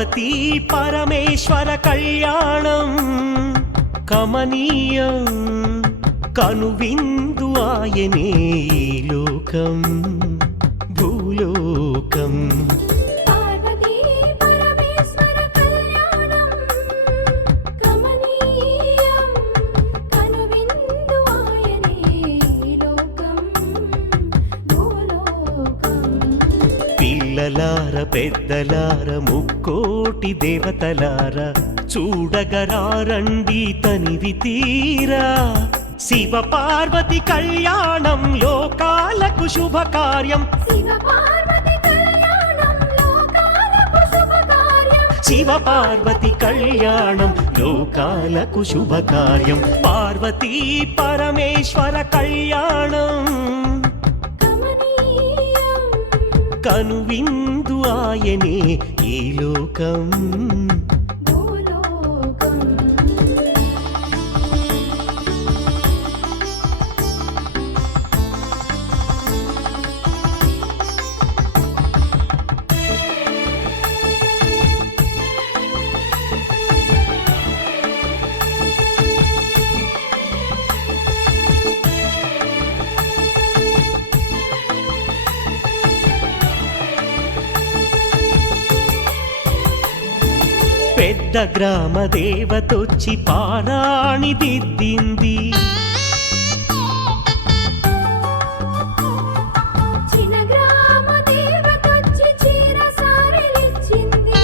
పార్వతీ పరమేశ్వర కళ్యాణం కమనీయం కనువిందు ఆయనే లోకం భూలోకం. పార్వతీ పరమేశ్వర కళ్యాణం కమనీయం కనువిందు ఆయనే లోకం భూలోకం. పిల్లలార పెద్దలార ముక్కోటి దేవతలార చూడగరారండి తనివి తీరా. శివ పార్వతి కళ్యాణం లోకాలకు శుభకార్యం. శివ పార్వతి కళ్యాణం లోకాలకు శుభకార్యం. శివ పార్వతి కళ్యాణం లోకాలకు శుభకార్యం. పార్వతీ పరమేశ్వర కళ్యాణం కమనీయం కనువిందు ఆయనే ఈ లోకం భూలోకం. పెద్ద గ్రామ దేవతొచ్చి పారాణి దిద్దింది. చిన్న గ్రామ దేవతొచ్చి చీర సారెలిచ్చింది.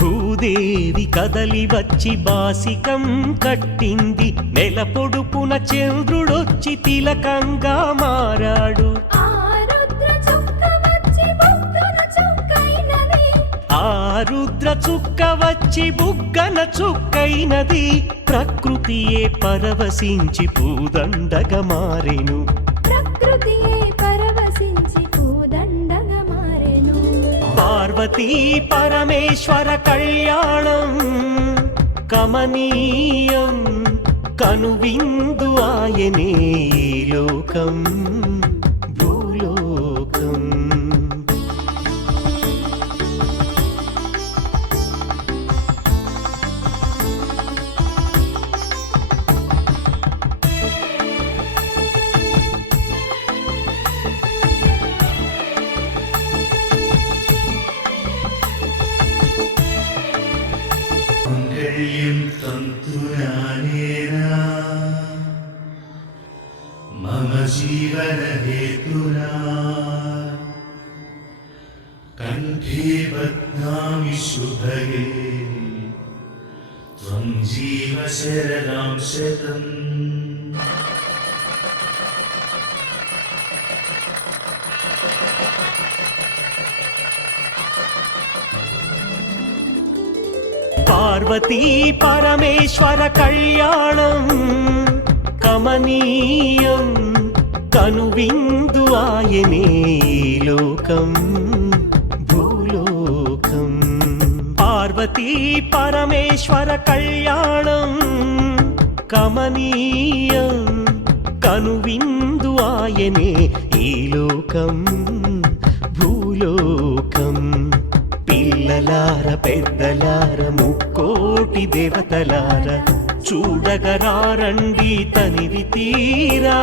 భూదేవి కదలి వచ్చి బాసికం కట్టింది. నెల పొడుపున చంద్రుడొచ్చి తిలకంగా మారాడు. ఆ రుద్ర చుక్క వచ్చి బుగ్గన చుక్కైనది. ఆ రుద్ర చుక్క వచ్చి బుగ్గన చుక్కైనది. ప్రకృతియే పరవశించి పూదండగా మారెను. ప్రకృతియే పరవశించి పూదండగా మారెను. పార్వతీ పరమేశ్వర కళ్యాణం కమనీయం కనువిందు ఆయనే లోకం భూలోకం. मङ्गल्यं तन्तुनानेन मम जीवनहेतुना कण्ठे बध्नामि शुभगे त्वं जीव शरदां शतम्. పార్వతీ పరమేశ్వర కళ్యాణం కమనీయం కనువిందు ఆయనే లోకం భూలోకం. పార్వతీ పరమేశ్వర కళ్యాణం కమనీయం కనువిందు ఆయనే ఈ లోకం భూలోకం. పిల్లలార పెద్దలార ముక్కోటి దేవతలార చూడగరారండి తనివి తీరా.